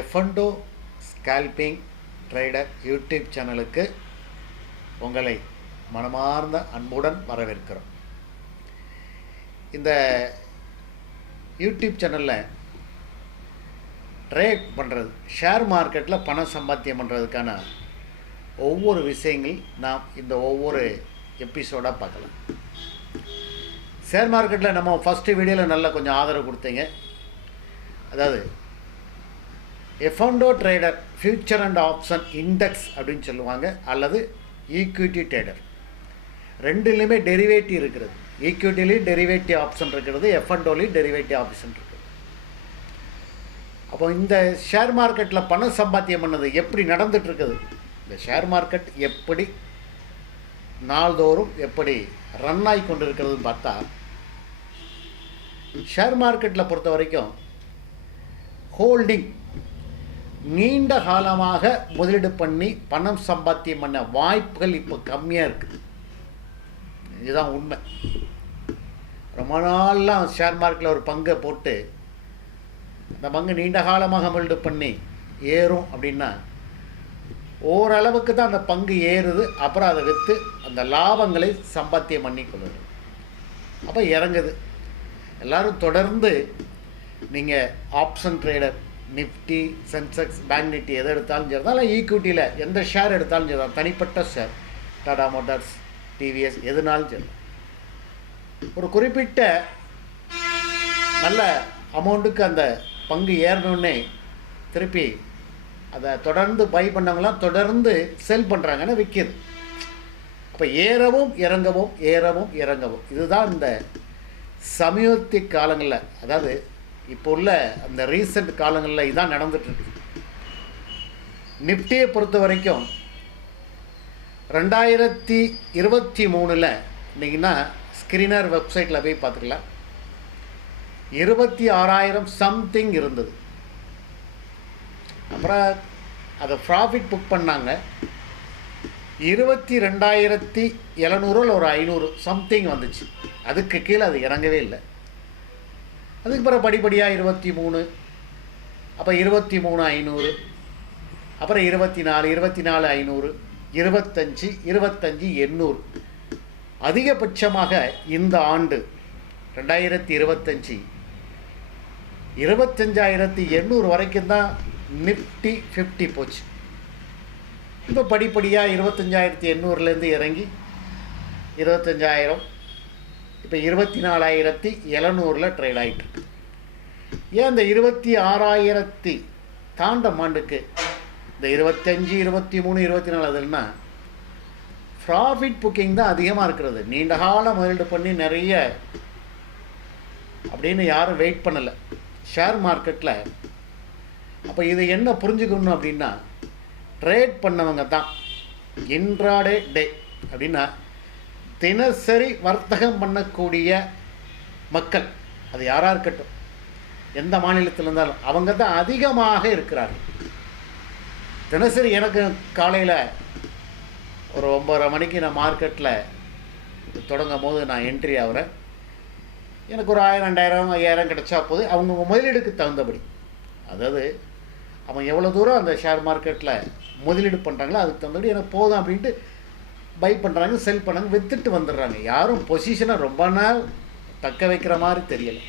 எஃப்என்டோ scalping trader YouTube சேனலுக்கு உங்களை மனமார்ந்த அன்புடன் வரவேற்கிறோம். இந்த யூடியூப் சேனலில் ட்ரேட் பண்ணுறது, ஷேர் மார்க்கெட்டில் பணம் சம்பாத்தியம் பண்ணுறதுக்கான ஒவ்வொரு விஷயங்கள் நாம் இந்த ஒவ்வொரு எபிசோடாக பார்க்கலாம். ஷேர் மார்க்கெட்டில் நம்ம ஃபஸ்ட்டு வீடியோவில் நல்லா கொஞ்சம் ஆதரவு கொடுத்தீங்க. அதாவது எஃப்என்டோ trader future and option index அப்படின்னு சொல்லுவாங்க, அல்லது ஈக்விட்டி ட்ரேடர். ரெண்டுலேயுமே டெரிவேட்டிவ் இருக்கிறது. ஈக்விட்டிலையும் டெரிவேட்டிவ் ஆப்ஷன் இருக்கிறது, எஃப்என்டோலையும் டெரிவேட்டிவ் ஆப்ஷன் இருக்குது. அப்போ இந்த ஷேர் மார்க்கெட்டில் பணம் சம்பாத்தியம் பண்ணது எப்படி நடந்துகிட்ருக்குது, இந்த ஷேர் மார்க்கெட் எப்படி நாள்தோறும் எப்படி ரன் ஆகி கொண்டு இருக்கிறதுன்னு பார்த்தா, ஷேர் மார்க்கெட்டில் பொறுத்த வரைக்கும் ஹோல்டிங், நீண்ட காலமாக முதலீடு பண்ணி பணம் சம்பாத்தியம் பண்ண வாய்ப்புகள் இப்போ கம்மியாக இருக்குது. இதுதான் உண்மை. ரொம்ப நாள்லாம் ஷேர் மார்க்கெட்டில் ஒரு பங்கை போட்டு அந்த பங்கு நீண்ட காலமாக முதலீடு பண்ணி ஏறும் அப்படின்னா ஓரளவுக்கு தான் அந்த பங்கு ஏறுது, அப்புறம் அதை விற்று அந்த லாபங்களை சம்பாத்தியம் பண்ணி கொள்ளுது. அப்போ இறங்குது. எல்லோரும் தொடர்ந்து நீங்கள் option trader, Nifty, Sensex, bank Nifty எதை எடுத்தாலும் சரி தான், இல்லை ஈக்விட்டியில் எந்த ஷேர் எடுத்தாலும் சரி தான், தனிப்பட்ட ஷேர், டாடா மோட்டார்ஸ், டிவிஎஸ் எதுனாலும் சரி, ஒரு குறிப்பிட்ட நல்ல அமௌண்ட்டுக்கு அந்த பங்கு ஏறணுன்னே திருப்பி அதை தொடர்ந்து பை பண்ணவங்களாம் தொடர்ந்து செல் பண்ணுறாங்கன்னா விற்கிது. அப்போ ஏறவும் இறங்கவும் ஏறவும் இறங்கவும், இதுதான் இந்த சமீபத்திய காலங்களில், அதாவது இப்போ உள்ள அந்த ரீசெண்ட் காலங்களில் இதான் நடந்துகிட்ருக்கு. நிஃப்டியை பொறுத்த வரைக்கும் 2023 இன்றைக்கின்னா ஸ்க்ரீனர் வெப்சைட்டில் போய் பார்த்துக்கலாம், 26,000 சம்திங் இருந்தது. அப்புறம் அதை ப்ராஃபிட் புக் பண்ணாங்க, 22,700 ஒரு 500 சம்திங் வந்துச்சு. அதுக்கு கீழே அது இறங்கவே இல்லை. அதுக்கு பிறகு படிப்படியாக 23, அப்போ 23,500, அப்புறம் 24, 24,500, 25, 25,800. அதிகபட்சமாக இந்த ஆண்டு 2025 25,800 வரைக்கும் தான் நிஃப்டி 50 போச்சு. இப்போ படிப்படியாக 25,800 இறங்கி 25,000, இப்போ 24,700 ட்ரேட் ஆகிட்டுருக்கு. ஏன் இந்த 26,000 தாண்டம் ஆண்டுக்கு இந்த 25, 23, 24 அதுன்னா ப்ராஃபிட் புக்கிங் தான் அதிகமாக இருக்கிறது. நீண்ட காலம் முதலீடு பண்ணி நிறைய அப்படின்னு யாரும் வெயிட் பண்ணலை ஷேர் மார்க்கெட்டில். அப்போ இது என்ன புரிஞ்சுக்கணும் அப்படின்னா, ட்ரேட் பண்ணவங்க தான் இன்ட்ராடே டே அப்படின்னா தினசரி வர்த்தகம் பண்ணக்கூடிய மக்கள், அது யாராக இருக்கட்டும், எந்த மாநிலத்தில் இருந்தாலும் அவங்க தான் அதிகமாக இருக்கிறார்கள். தினசரி எனக்கு காலையில் ஒரு 9:30 மணிக்கு நான் மார்க்கெட்டில் தொடங்கும் போது நான் என்ட்ரி ஆகிறேன். எனக்கு ஒரு 1000, 2000, 5000 கிடச்சா போது அவங்க முதலீடுக்கு தகுந்தபடி, அதாவது அவங்க எவ்வளோ தூரம் அந்த ஷேர் மார்க்கெட்டில் முதலீடு பண்ணுறாங்களோ அதுக்கு தகுந்தபடி எனக்கு போதும் அப்படின்ட்டு பை பண்ணுறாங்க, செல் பண்ணாங்க, விற்றுட்டு வந்துடுறாங்க. யாரும் பொசிஷனை ரொம்ப நாள் தக்க வைக்கிற மாதிரி தெரியலை.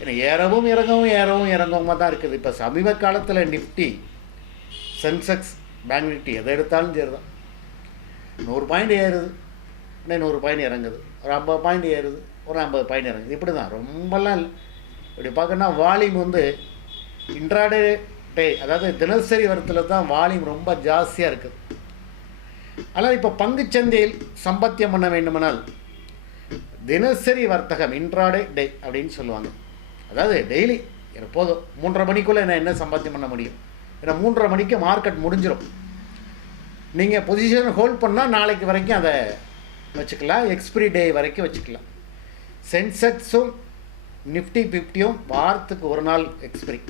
ஏன்னா ஏறவும் இறங்கவும் ஏறவும் இறங்கவும் தான் இருக்குது. இப்போ சமீப காலத்தில் நிஃப்டி, சென்செக்ஸ், பேங்க் நிஃப்டி எதை எடுத்தாலும் சரி தான், 100 பாயிண்ட் ஏறுது, இன்னும் 100 பாயிண்ட் இறங்குது, ஒரு 50 பாயிண்ட் ஏறுது, ஒரு 50 பாயிண்ட் இறங்குது. இப்படி தான், ரொம்பலாம் இல்லை. இப்படி பார்க்கணுன்னா வால்யூம் வந்து இன்ட்ராடே டே, அதாவது தினசரி வரத்தில் தான் வால்யூம் ரொம்ப ஜாஸ்தியாக இருக்குது. ஆனால் இப்போ பங்குச்சந்தையில் சம்பாத்தியம் பண்ண வேண்டுமானால் தினசரி வர்த்தகம், இன்ட்ராடே டே அப்படின்னு சொல்லுவாங்க. அதாவது டெய்லி எனக்கு போதும் 3:30 மணிக்குள்ளே நான் என்ன சம்பாத்தியம் பண்ண முடியும், ஏன்னா 3:30 மணிக்கு மார்க்கெட் முடிஞ்சிடும். நீங்கள் பொசிஷன் ஹோல்ட் பண்ணால் நாளைக்கு வரைக்கும் அதை வச்சுக்கலாம், எக்ஸ்பிரி டே வரைக்கும் வச்சுக்கலாம். சென்செக்ஸும் நிஃப்டி 50யும் வாரத்துக்கு ஒரு நாள் எக்ஸ்பிரி.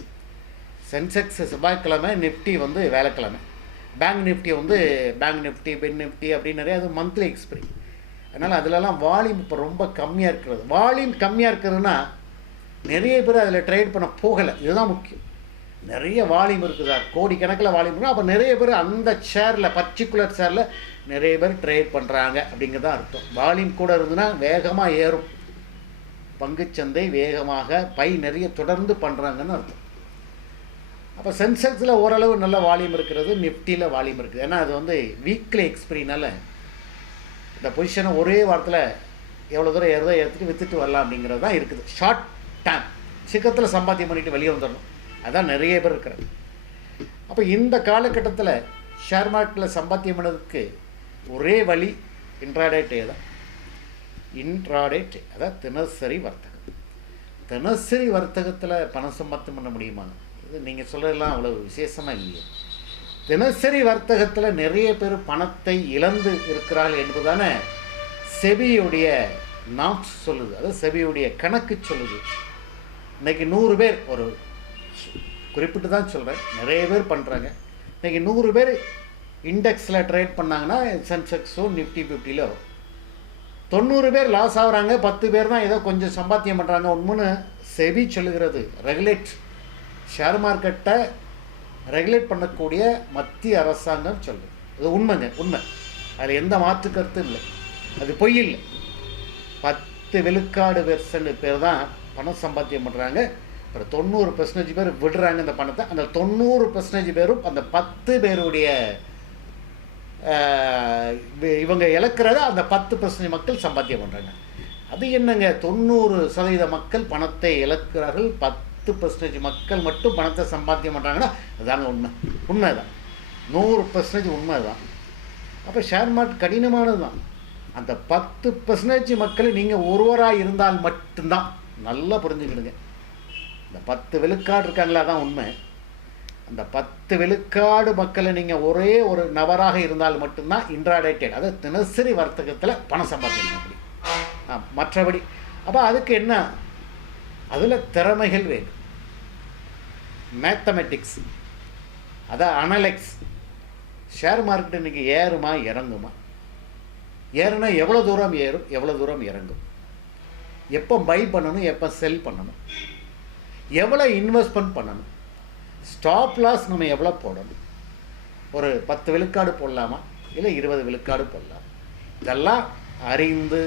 சென்செக்ஸ் செவ்வாய்க்கிழமை, நிஃப்டி வந்து வேலைக்கிழமை. பேங்க் நிஃப்டி வந்து பேங்க் நிஃப்டி, பென் நிஃப்டி அப்படின்னு நிறைய, அது மந்த்லி எக்ஸ்பிரி. அதனால் அதிலலாம் வால்யூம் இப்போ ரொம்ப கம்மியாக இருக்கிறது. வால்யூம் கம்மியாக இருக்கிறதுனா நிறைய பேர் அதில் ட்ரேட் பண்ண போகலை. இதுதான் முக்கியம். நிறைய வால்யூம் இருக்குது சார், கோடிக்கணக்கில் வால்யூம் இருக்குது. அப்போ நிறைய பேர் அந்த ஷேரில், பர்டிகுலர் ஷேரில் நிறைய பேர் ட்ரேட் பண்ணுறாங்க அப்படிங்கிறது தான் அர்த்தம். வால்யூம் கூட இருந்ததுன்னா வேகமாக ஏறும், பங்குச்சந்தை வேகமாக பை நிறைய தொடர்ந்து பண்ணுறாங்கன்னு அர்த்தம். அப்போ சென்செக்ஸில் ஓரளவு நல்ல வால்யூம் இருக்கிறது, நிஃப்டியில் வால்யூம் இருக்குது. ஏன்னா அது வந்து வீக்லி எக்ஸ்பிரினால இந்த பொசிஷனை ஒரே வாரத்தில் எவ்வளோ தூரம் ஏறுதோ எடுத்துகிட்டு விற்றுட்டு வரலாம் அப்படிங்கிறது தான் இருக்குது. ஷார்ட் டைம் சீக்கிரத்தில் சம்பாத்தியம் பண்ணிவிட்டு வெளியே வந்துடணும், அதான் நிறைய பேர் இருக்கிறாங்க. அப்போ இந்த காலகட்டத்தில் ஷேர் மார்க்கெட்டில் சம்பாத்தியம் பண்ணதுக்கு ஒரே வழி இன்ட்ராடே ட்ரே தான். இன்ட்ராடே ட்ரே அதாவது தினசரி வர்த்தகம். தினசரி வர்த்தகத்தில் பணம் சம்பாத்தியம் பண்ண முடியுமா? இது நீங்கள் சொல்கிறதெல்லாம் அவ்வளோ விசேஷமாக இல்லையே. தினசரி வர்த்தகத்தில் நிறைய பேர் பணத்தை இழந்து இருக்கிறார்கள் என்பதான செபியுடைய நாம்ஸ் சொல்லுது, அதாவது செபியுடைய கணக்கு சொல்லுது. இன்றைக்கி 100 பேர், ஒரு குறிப்பிட்டு தான் சொல்கிறேன், நிறைய பேர் பண்ணுறாங்க. இன்றைக்கி 100 பேர் இண்டெக்ஸில் ட்ரேட் பண்ணாங்கன்னா சென்செக்ஸோ நிஃப்டி 50லோ 90 பேர் லாஸ் ஆகுறாங்க, 10 பேர் தான் ஏதோ கொஞ்சம் சம்பாத்தியம் பண்ணுறாங்க. ஒன்றுன்னு செபி சொல்லுகிறது. ரெகுலேட் ஷேர் மார்க்கெட்டை ரெகுலேட் பண்ணக்கூடிய மத்திய அரசாங்கம் சொல்லுது. அது உண்மைங்க, உண்மை, அதில் எந்த மாற்று கருத்தும் இல்லை, அது பொய் இல்லை. 10 விழுக்காடு பேர் தான் பணம் சம்பாத்தியம் பண்ணுறாங்க. அப்புறம் 90% பேர் விடுறாங்க இந்த பணத்தை. அந்த 90% பேரும் அந்த 10 பேருடைய இவங்க இழக்கிறத அந்த 10% மக்கள் சம்பாத்தியம் பண்ணுறாங்க. அது என்னங்க, 90% மக்கள் பணத்தை இழக்கிறார்கள், 10% மக்கள் மட்டும் பணத்தை சம்பாத்தியம் பண்ணுறாங்கன்னா அதுதாங்க உண்மை. உண்மை தான், 100% உண்மை தான். அப்போ ஷேர் மார்க்கெட் கடினமானது தான். அந்த 10% மக்கள் நீங்கள் ஒருவராக இருந்தால் மட்டும்தான், நல்லா புரிஞ்சுக்கிடுங்க. இந்த 10 விழுக்காடு இருக்காங்களா, தான் உண்மை. அந்த 10 விழுக்காடு மக்களை நீங்கள் ஒரே ஒரு நபராக இருந்தால் மட்டும்தான் இன்ட்ராடே ட்ரேட், அதாவது தினசரி வர்த்தகத்தில் பணம் சம்பாதிக்கணும். அப்படி மற்றபடி அப்போ அதுக்கு என்ன, அதில் திறமைகள் வேணும். மேத்தமெட்டிக்ஸ், அதான் அனலிக்ஸ். ஷேர் மார்க்கெட் இன்றைக்கி ஏறுமா இறங்குமா, ஏறுனா எவ்வளோ தூரம் ஏறும், எவ்வளோ தூரம் இறங்கும், எப்போ பை பண்ணணும், எப்போ செல் பண்ணணும், எவ்வளோ இன்வெஸ்ட்மெண்ட் பண்ணணும், ஸ்டாப் லாஸ் நம்ம எவ்வளோ போடணும், ஒரு 10 விழுக்காடு போடலாமா இல்லை 20 விழுக்காடு போடலாம். இதெல்லாம் அறிந்து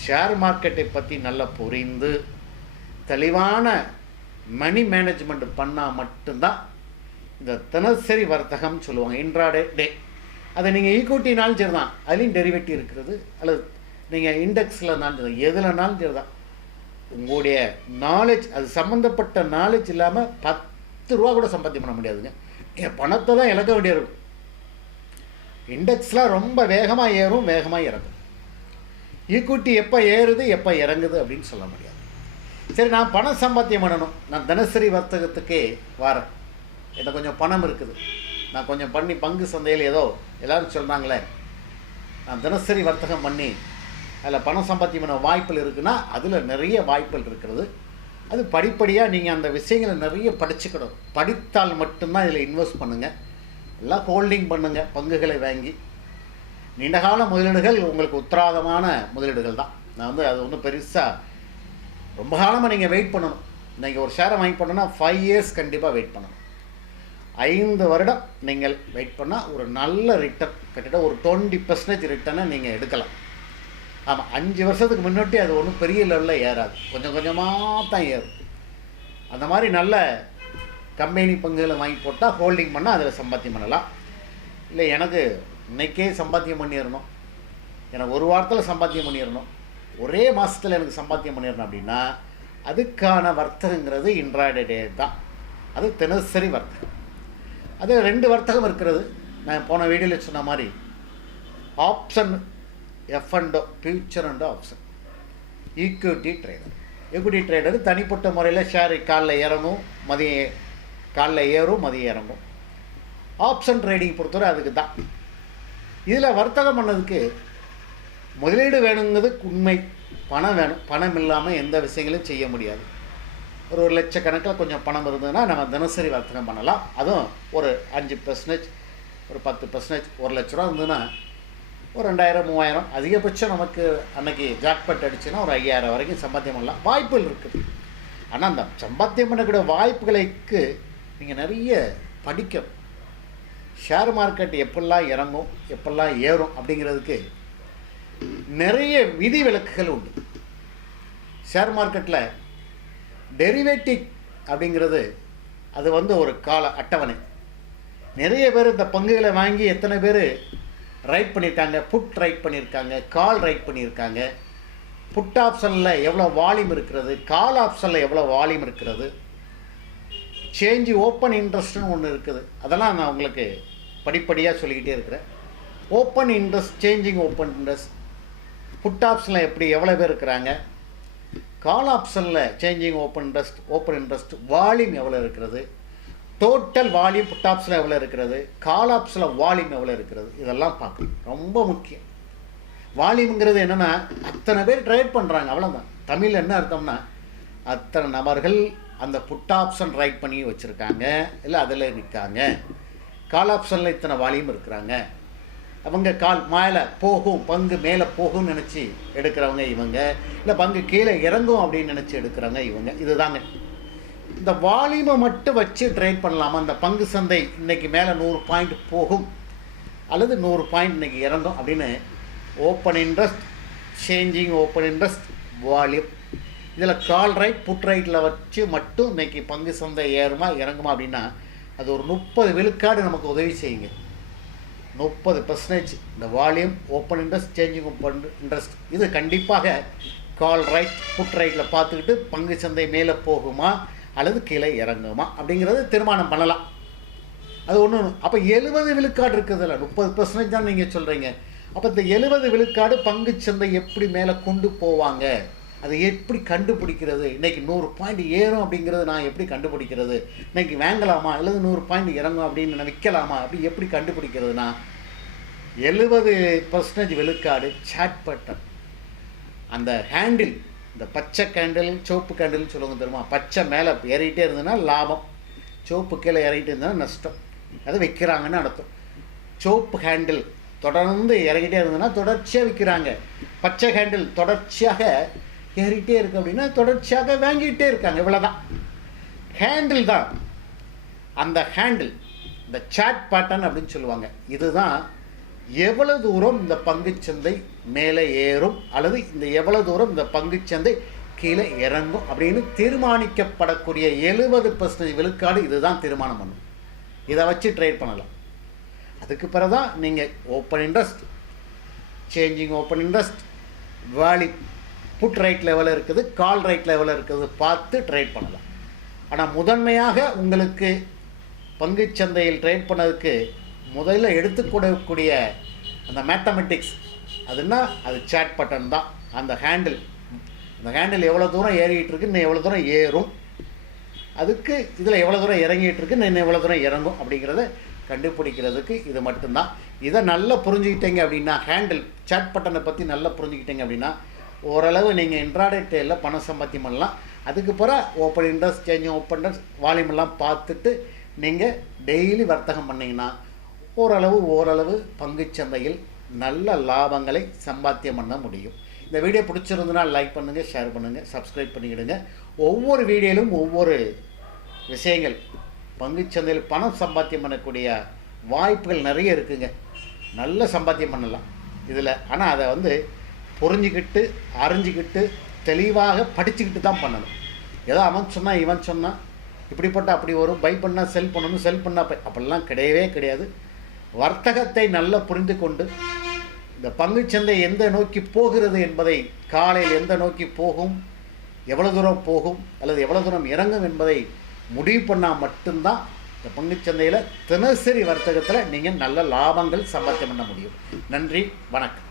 ஷேர் மார்க்கெட்டை பற்றி நல்லா புரிந்து தெளிவான மணி மேனேஜ்மெண்ட் பண்ணால் மட்டும்தான் இந்த தினசரி வர்த்தகம் சொல்லுவாங்க, இன்ட்ராடே டே. அதை நீங்கள் ஈக்விட்டினாலும் சரி தான், அதுலேயும் டெரிவேட்டிவ் இருக்கிறது, அல்லது நீங்கள் இண்டெக்ஸ்லனாலும் சரி, எதுலனாலும் சரி தான். உங்களுடைய நாலேஜ், அது சம்மந்தப்பட்ட நாலேஜ் இல்லாமல் 10 ரூபா கூட சம்பாத்தியம் பண்ண முடியாதுங்க. என் பணத்தை தான் இழக்க வேண்டியிருக்கும். இண்டெக்ஸ்லாம் ரொம்ப வேகமாக ஏறும், வேகமாக இறங்கும். ஈக்விட்டி எப்போ ஏறுது எப்போ இறங்குது அப்படின்னு சொல்ல முடியாது. சரி, நான் பணம் சம்பாத்தியம் பண்ணணும், நான் தினசரி வர்த்தகத்துக்கே வரேன், என்ன கொஞ்சம் பணம் இருக்குது, நான் கொஞ்சம் பண்ணி பங்கு சந்தையில் ஏதோ எல்லோரும் சொல்கிறாங்களே, நான் தினசரி வர்த்தகம் பண்ணி அதில் பணம் சம்பாத்தியம் பண்ண வாய்ப்புகள் இருக்குன்னா அதில் நிறைய வாய்ப்புகள் இருக்கிறது. அது படிப்படியாக நீங்கள் அந்த விஷயங்களை நிறைய படிச்சுக்கணும். படித்தால் மட்டும்தான் இதில் இன்வெஸ்ட் பண்ணுங்கள், எல்லாம் ஹோல்டிங் பண்ணுங்கள், பங்குகளை வாங்கி. நீண்டகால முதலீடுகள் உங்களுக்கு உத்தரவாதமான முதலீடுகள் தான். நான் வந்து அது ஒன்றும் பெருசாக ரொம்ப காலமாக நீங்கள் வெயிட் பண்ணணும். நீங்கள் ஒரு ஷேரை வாங்கி பண்ணணும்னா 5 இயர்ஸ் கண்டிப்பாக வெயிட் பண்ணணும். 5 வருடம் நீங்கள் வெயிட் பண்ணால் ஒரு நல்ல ரிட்டர்ன், கிட்டத்தட்ட ஒரு 20% ரிட்டர்னை நீங்கள் எடுக்கலாம். ஆமாம், 5 வருஷத்துக்கு முன்னாடி அது ஒன்றும் பெரிய லெவலில் ஏறாது, கொஞ்சம் கொஞ்சமாக தான் ஏறும். அந்த மாதிரி நல்ல கம்பெனி பங்குகளை வாங்கி போட்டால் ஹோல்டிங் பண்ணால் அதில் சம்பாத்தியம் பண்ணலாம். இல்லை எனக்கு இன்றைக்கே சம்பாத்தியம் பண்ணிடணும், எனக்கு ஒரு வாரத்தில் சம்பாத்தியம் பண்ணிடணும், ஒரே மாதத்தில் எனக்கு சம்பாத்தியம் பண்ணிடணும் அப்படின்னா அதுக்கான வர்த்தகங்கிறது இன்ட்ராடே டே தான். அது தினசரி வர்த்தகம். அது 2 வர்த்தகம் இருக்கிறது. நான் போன வீடியோவில் சொன்ன மாதிரி option F&O, future and option. Equity trader, equity trader தனிப்பட்ட முறையில் ஷேர் காலைல இறங்கும், மதியம் காலைல ஏறும், மதியம் இறங்கும். ஆப்ஷன் ட்ரேடிங் பொறுத்தவரை அதுக்கு தான். இதில் வர்த்தகம் பண்ணதுக்கு முதலீடு வேணுங்கிறது உண்மை, பணம் வேணும். பணம் இல்லாமல் எந்த விஷயங்களையும் செய்ய முடியாது. ஒரு லட்சக்கணக்கில் கொஞ்சம் பணம் இருந்ததுன்னா நம்ம தினசரி வர்த்தகம் பண்ணலாம். அதுவும் ஒரு 5%, ஒரு 10%, 1 லட்ச ரூபா இருந்ததுன்னா ஒரு 2000 3000, அதிகபட்சம் நமக்கு அன்னைக்கு ஜாக்பாட் அடிச்சுன்னா ஒரு 5000 வரைக்கும் சம்பாத்தியம் பண்ணலாம். வாய்ப்புகள் இருக்குது. ஆனால் அந்த சம்பாத்தியம் பண்ணக்கூடிய வாய்ப்புகளுக்கு நீங்கள் நிறைய படிக்கணும். ஷேர் மார்க்கெட் எப்பெல்லாம் இறங்கும் எப்பெல்லாம் ஏறும் அப்படிங்கிறதுக்கு நிறைய விதிவிலக்குகள் உண்டு. ஷேர் மார்க்கெட்டில் டெரிவேட்டிவ் அப்படிங்கிறது அது ஒரு கால அட்டவணை. நிறைய பேர் இந்த பங்குகளை வாங்கி எத்தனை பேர் ரைட் பண்ணியிருக்காங்க, புட் ரைட் பண்ணியிருக்காங்க, கால் ரைட் பண்ணியிருக்காங்க. புட் ஆப்ஷனில் எவ்வளோ வால்யூம் இருக்கிறது, கால் ஆப்ஷனில் எவ்வளோ வால்யூம் இருக்கிறது, சேஞ்சு ஓப்பன் இன்ட்ரெஸ்ட்னு ஒன்று இருக்குது. அதெல்லாம் நான் உங்களுக்கு படிப்படியாக சொல்லிக்கிட்டே இருக்கிறேன். Open interest, changing open interest, put ஆப்ஷனில் எவ்வளோ பேர் இருக்கிறாங்க, கால் ஆப்ஷனில் சேஞ்சிங் ஓப்பன் இன்ட்ரெஸ்ட் வால்யூம் எவ்வளோ இருக்கிறது, டோட்டல் வால்யூம் புட் ஆப்ஷனில் எவ்வளோ இருக்கிறது, கால் ஆப்ஷனில் வால்யூம் எவ்வளோ இருக்கிறது, இதெல்லாம் பார்க்கணும். ரொம்ப முக்கியம். வால்யூம்ங்கிறது என்னென்னா அத்தனை பேர் ட்ரேட் பண்ணுறாங்க, அவ்வளோதான். தமிழ் என்ன அர்த்தம்னா அத்தனை நபர்கள் அந்த புட் ஆப்ஷன் ரைட் பண்ணி வச்சுருக்காங்க, இல்லை அதில் இருக்காங்க. கால் ஆப்ஷனில் இத்தனை வால்யூம் இருக்கிறாங்க. அவங்க கால் மேலே போகும், பங்கு மேலே போகும்னு நினச்சி எடுக்கிறவங்க இவங்க, இல்லை பங்கு கீழே இறங்கும் அப்படின்னு நினச்சி எடுக்கிறவங்க இவங்க. இதுதாங்க. இந்த வால்யூமை மட்டும் வச்சு ட்ரேட் பண்ணலாமா? அந்த பங்கு சந்தை இன்றைக்கி மேலே 100 பாயிண்ட் போகும் அல்லது 100 பாயிண்ட் இன்றைக்கி இறங்கும் அப்படின்னு open interest, changing open interest, volume, இதில் கால் ரைட் புட் ரைட்டில் வச்சு மட்டும் இன்றைக்கி பங்கு சந்தை ஏறுமா இறங்குமா அப்படின்னா அது ஒரு 30 விழுக்காடு நமக்கு உதவி செய்யுங்க. 30% இந்த volume, open interest, changing open interest இது கண்டிப்பாக கால் ரைட் புட் ரைட்டில் பார்த்துக்கிட்டு பங்கு சந்தை மேலே போகுமா அல்லது கீழே இறங்குமா அப்படிங்கிறது தீர்மானம் பண்ணலாம். அது ஒன்று. அப்போ 70 விழுக்காடு இருக்குதுல்ல, 30% தான் நீங்கள் சொல்கிறீங்க. அப்போ இந்த 70 விழுக்காடு பங்கு சந்தை எப்படி மேலே கொண்டு போவாங்க, அதை எப்படி கண்டுபிடிக்கிறது? இன்றைக்கி 100 பாயிண்ட் ஏறும் அப்படிங்கிறது நான் எப்படி கண்டுபிடிக்கிறது? இன்றைக்கி வாங்கலாமா அல்லது 100 பாயிண்ட் இறங்கும் அப்படின்னு நான் விற்கலாமா அப்படி எப்படி கண்டுபிடிக்கிறதுனா 70% விழுக்காடு சாட் பட்டன், அந்த ஹேண்டில், இந்த பச்சை கேண்டில் சிவப்பு கேண்டில்னு சொல்லுவாங்க தெரியுமா? பச்சை மேலே ஏறிக்கிட்டே இருந்ததுன்னா லாபம், சிவப்பு கீழே ஏறிக்கிட்டே இருந்தால் நஷ்டம். அதை விற்கிறாங்கன்னு அர்த்தம். சிவப்பு ஹேண்டில் தொடர்ந்து இறங்கிட்டே இருந்ததுன்னா தொடர்ச்சியாக விற்கிறாங்க. பச்சை ஹேண்டில் தொடர்ச்சியாக ஏறிட்டே இருக்கு அப்படின்னா தொடர்ச்சியாக வாங்கிட்டே இருக்காங்க. இவ்வளோதான் ஹேண்டில் தான். அந்த ஹேண்டில், இந்த சாட் பேட்டர்ன் அப்படின்னு சொல்லுவாங்க. இதுதான் எவ்வளவு தூரம் இந்த பங்குச்சந்தை மேலே ஏறும் அல்லது இந்த எவ்வளவு தூரம் இந்த பங்குச்சந்தை கீழே இறங்கும் அப்படின்னு தீர்மானிக்கப்படக்கூடிய 70% விழுக்காடு இதுதான் தீர்மானம் பண்ணும். இதை வச்சு ட்ரேட் பண்ணலாம். அதுக்கு பிறகு தான் நீங்கள் open interest, changing open interest, volume, put right லெவலில் இருக்குது, கால் ரைட் லெவலில் இருக்குது பார்த்து ட்ரேட் பண்ணலாம். ஆனால் முதன்மையாக உங்களுக்கு பங்குச்சந்தையில் ட்ரேட் பண்ணதுக்கு முதல்ல எடுத்துக்கூடக்கூடிய அந்த மேத்தமெட்டிக்ஸ் அதுன்னா அது சாட் பட்டன் தான். அந்த ஹேண்டில் எவ்வளோ தூரம் ஏறிக்கிட்டு இருக்கு, இன்னும் எவ்வளோ தூரம் ஏறும், அதுக்கு இதில் எவ்வளோ தூரம் இறங்கிட்டு இருக்கு, இன்னும் எவ்வளோ தூரம் இறங்கும் அப்படிங்கிறத கண்டுபிடிக்கிறதுக்கு இது மட்டும்தான். இதை நல்லா புரிஞ்சுக்கிட்டீங்க அப்படின்னா, ஹேண்டில் சாட் பட்டனை பற்றி நல்லா புரிஞ்சுக்கிட்டீங்க அப்படின்னா ஓரளவு நீங்கள் இன்ட்ராடே ட்ரேடில் பணம் சம்பாத்தியம் பண்ணலாம். அதுக்கு பிறகு open interest, changing open interest, volume எல்லாம் பார்த்துட்டு நீங்கள் டெய்லி வர்த்தகம் பண்ணிங்கன்னா ஓரளவு பங்குச்சந்தையில் நல்ல லாபங்களை சம்பாத்தியம் பண்ண முடியும். இந்த வீடியோ பிடிச்சிருந்ததுன்னா லைக் பண்ணுங்கள், ஷேர் பண்ணுங்கள், சப்ஸ்கிரைப் பண்ணிக்கிடுங்க. ஒவ்வொரு வீடியோவிலும் ஒவ்வொரு விஷயங்கள், பங்குச்சந்தையில் பணம் சம்பாத்தியம் பண்ணக்கூடிய வாய்ப்புகள் நிறைய இருக்குங்க. நல்ல சம்பாத்தியம் பண்ணலாம் இதில். ஆனால் அதை புரிஞ்சுக்கிட்டு அறிஞ்சிக்கிட்டு தெளிவாக படிச்சுக்கிட்டு தான் பண்ணணும். ஏதோ அவன் சொன்னான் இவன் சொன்னான் இப்படிப்பட்ட அப்படி வரும், பை பண்ணால் செல் பண்ணணும், செல் பண்ணால் அப்படிலாம் கிடையவே கிடையாது. வர்த்தகத்தை நல்லா புரிந்து கொண்டு இந்த பங்குச்சந்தை எந்த நோக்கி போகிறது என்பதை, காலையில் எந்த நோக்கி போகும், எவ்வளோ தூரம் போகும் அல்லது எவ்வளோ தூரம் இறங்கும் என்பதை முடிவு பண்ணால் மட்டும்தான் இந்த பங்குச்சந்தையில் தினசரி வர்த்தகத்தில் நீங்கள் நல்ல லாபங்கள் சம்பாத்தியம் பண்ண முடியும். நன்றி, வணக்கம்.